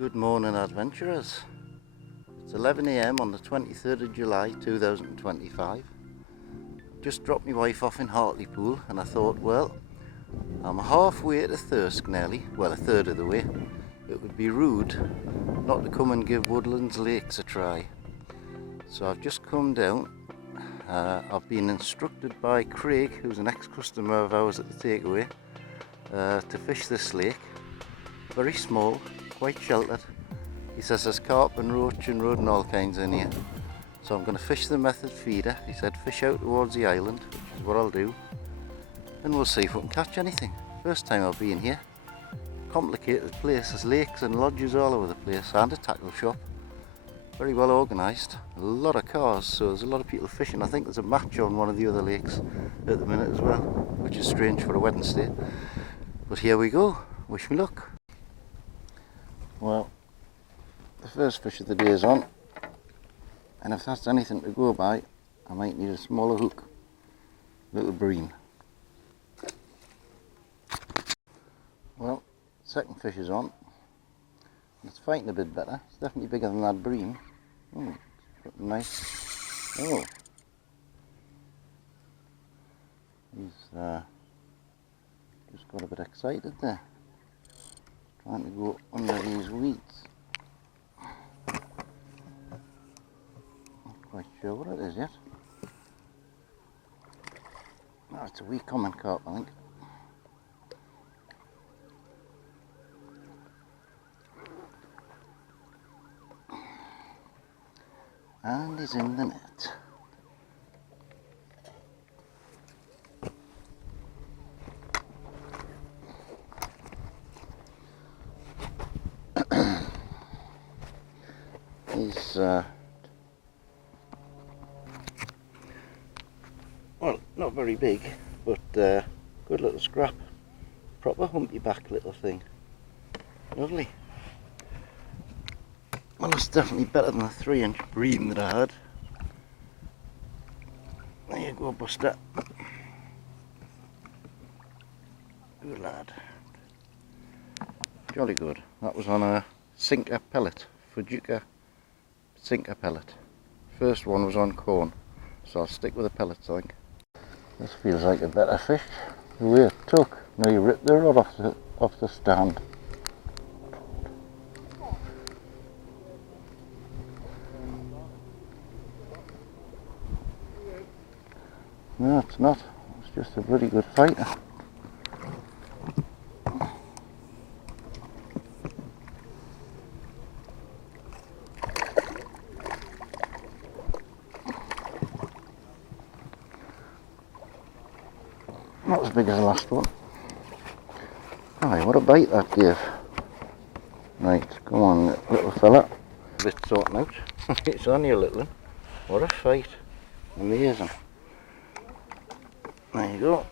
Good morning, adventurers. It's 11 AM on the 23rd of July 2025. Just dropped my wife off in Hartlepool and I thought, well, I'm halfway to Thirsk nearly, well, a third of the way. It would be rude not to come and give Woodlands Lakes a try. So I've just come down. I've been instructed by Craig, who's an ex-customer of ours at the takeaway, to fish this lake. Very small, quite sheltered. He says there's carp and roach and rudd and all kinds in here. So I'm going to fish the method feeder. He said fish out towards the island, which is what I'll do. And we'll see if we can catch anything. First time I've been here. Complicated place, there's lakes and lodges all over the place and a tackle shop. Very well organised. A lot of cars, so there's a lot of people fishing. I think there's a match on one of the other lakes at the minute as well, which is strange for a Wednesday. But here we go. Wish me luck. Well, the first fish of the day is on, and if that's anything to go by, I might need a smaller hook, little bream. Well, second fish is on. It's fighting a bit better. It's definitely bigger than that bream. Oh, it's nice. Oh, he's just got a bit excited there. Trying to go under these weeds. Not quite sure what it is yet. Oh, it's a wee common carp, I think. And he's in the net. He's well, not very big, but good little scrap. Proper humpy back little thing. Lovely. Well, it's definitely better than the 3-inch bream that I had. There you go, Buster. Good lad. Jolly good. That was on a sinker pellet, Fujica sinker pellet. First one was on corn, so I'll stick with the pellets, I think. This feels like a better fish. The way it took. Now you ripped the rod off the stand. No, it's not. It's just a bloody good fighter. Not as big as the last one. Aye, what a bite that gave. Right, come on, little fella. A bit sorting out. It's on you, little one. What a fight. Amazing. There you go.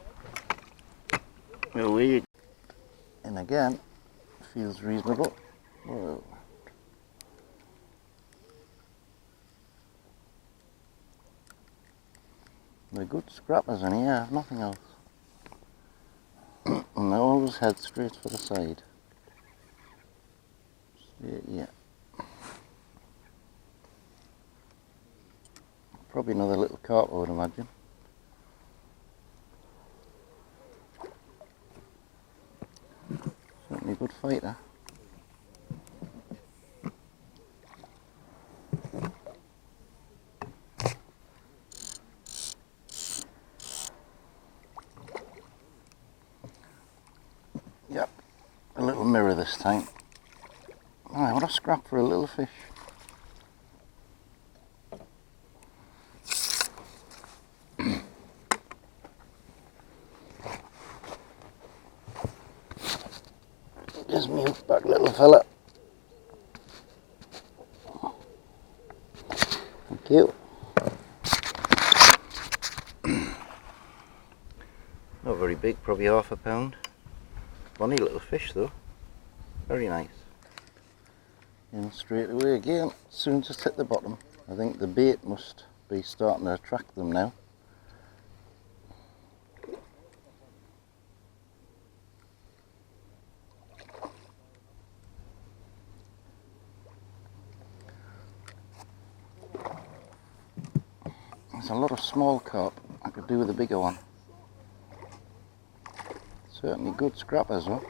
Away you go. And again, feels reasonable. Whoa. They're good scrappers in here, nothing else. And they always head straight for the side. Yeah. Probably another little carp, I would imagine. Certainly a good fighter. Yep, a little mirror this time. Aye, what a scrap for a little fish. Just me hook back, little fella. Thank you. Not very big, probably half a pound. Funny little fish though. Very nice. In straight away again, soon just hit the bottom. I think the bait must be starting to attract them now. There's a lot of small carp. I could do with a bigger one. Certainly good scrappers though.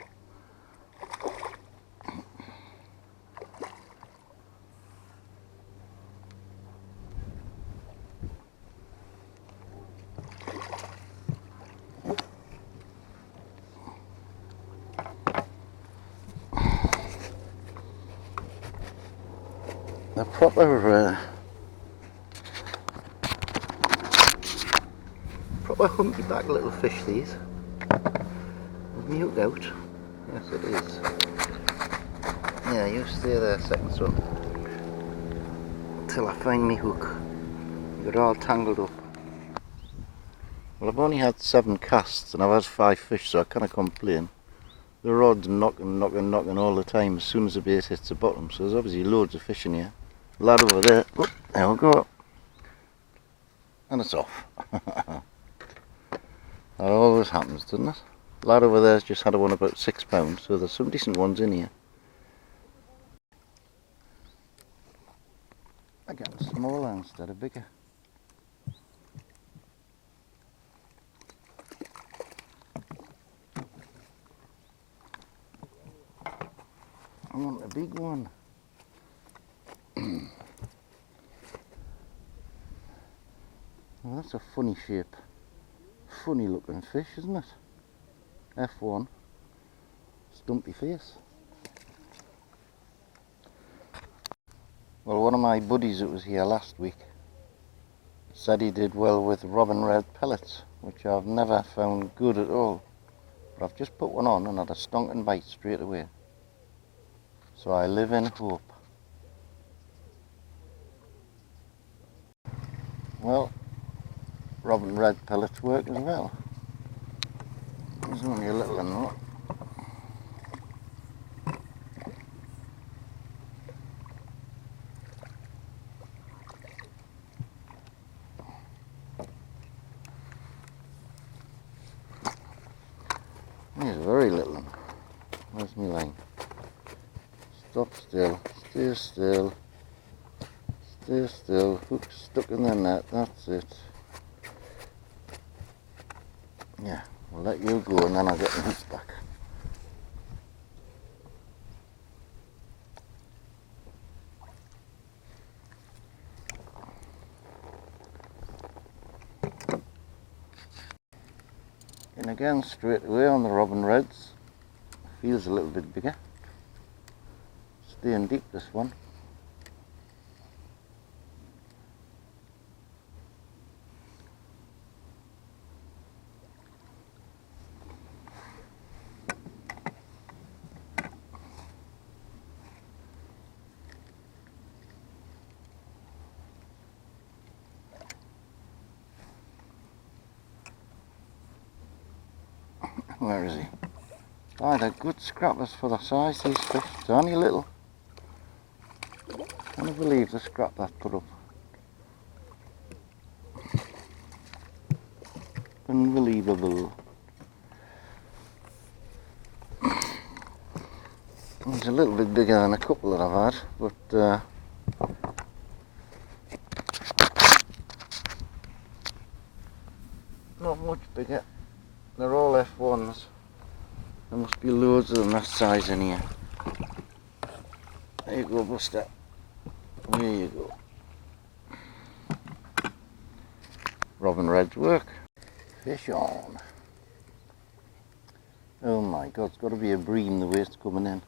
They're proper hunky back little fish, these. Is my hook out? Yes, it is. Yeah, you stay there a second, son, till I find my hook. You got all tangled up. Well, I've only had 7 casts and I've had 5 fish, so I can't complain. The rod's knocking all the time as soon as the bait hits the bottom, so there's obviously loads of fish in here. Lad over there, oh, there we go. And it's off. That always happens, doesn't it? Lad over there's just had one about £6, so there's some decent ones in here. I get smaller instead of bigger. I want a big one. Well, that's a funny shape. Funny looking fish, isn't it? F1. Stumpy face. Well, one of my buddies that was here last week said he did well with robin red pellets, which I've never found good at all. But I've just put one on and had a stonking bite straight away. So I live in hope. Well, robin red pellets work as well. There's only a little in that. Here's a very little one. Where's my line? Stop still, stay still, stay still, hook stuck in the net, that's it. Yeah, I'll let you go and then I'll get the hook back. And again, straight away on the robin reds, feels a little bit bigger. Staying deep, this one. Where is he? Oh, they're good scrappers for the size, these fish. It's only little. I can't believe the scrap I've put up. Unbelievable. It's a little bit bigger than a couple that I've had, but not much bigger. They're all F1s. There must be loads of them that size in here. There you go, Buster. There you go. Robin reds work. Fish on. Oh my God, it's got to be a bream the way it's coming in.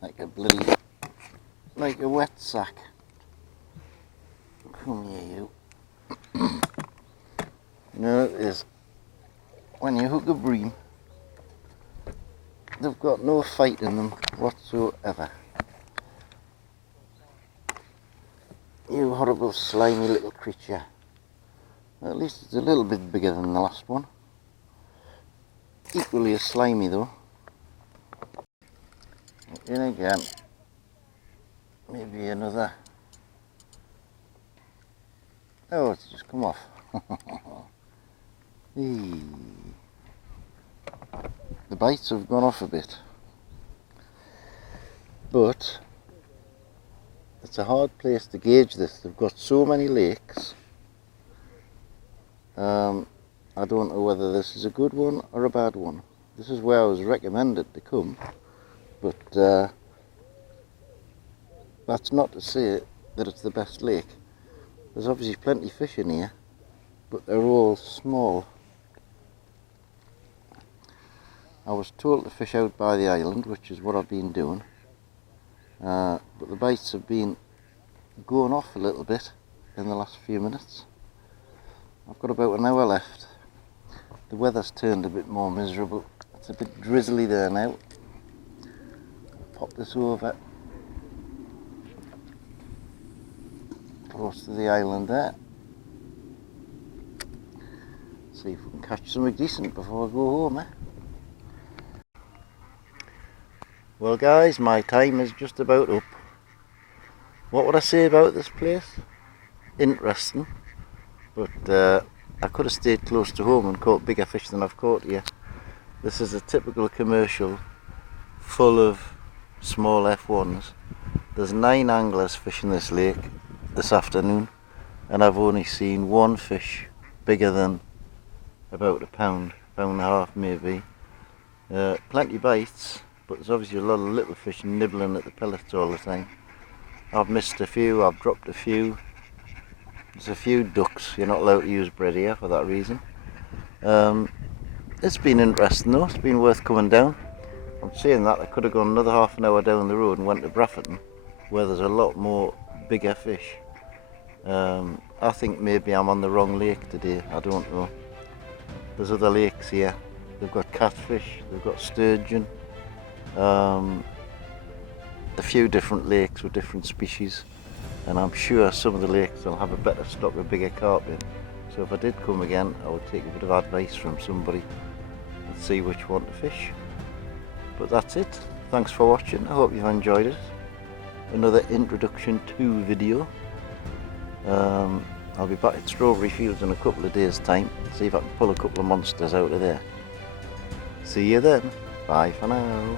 Like a bloody, like a wet sack. Come here, you. You know it is. When you hook a bream, they've got no fight in them whatsoever. You horrible slimy little creature. At least it's a little bit bigger than the last one. Equally as slimy though. In again. Maybe another. Oh, it's just come off. The bites have gone off a bit. But it's it's a hard place to gauge this. They've got so many lakes. I don't know whether this is a good one or a bad one. This is where I was recommended to come, but that's not to say that it's the best lake. There's obviously plenty of fish in here, but they're all small. I was told to fish out by the island, which is what I've been doing, but the bites have been going off a little bit in the last few minutes. I've got about an hour left. The weather's turned a bit more miserable. It's a bit drizzly there now. Pop this over close to the island there. See if we can catch something decent before I go home, Well guys, my time is just about up. What would I say about this place? Interesting, but I could have stayed close to home and caught bigger fish than I've caught here. This is a typical commercial full of small F1s. There's 9 anglers fishing this lake this afternoon, and I've only seen one fish bigger than about a pound and a half maybe. Plenty bites, but there's obviously a lot of little fish nibbling at the pellets all the time. I've missed a few, I've dropped a few. There's a few ducks. You're not allowed to use bread here for that reason. It's been interesting though, it's been worth coming down. I'm saying that I could have gone another half an hour down the road and went to Brafferton, where there's a lot more bigger fish. I think maybe I'm on the wrong lake today, I don't know. There's other lakes here. They've got catfish, they've got sturgeon, a few different lakes with different species, and I'm sure some of the lakes will have a better stock of bigger carp in. So if I did come again, I would take a bit of advice from somebody and see which one to fish. But that's it. Thanks for watching. I hope you've enjoyed it. Another introduction to video. I'll be back at Strawberry Fields in a couple of days' time. See if I can pull a couple of monsters out of there. See you then. Bye for now.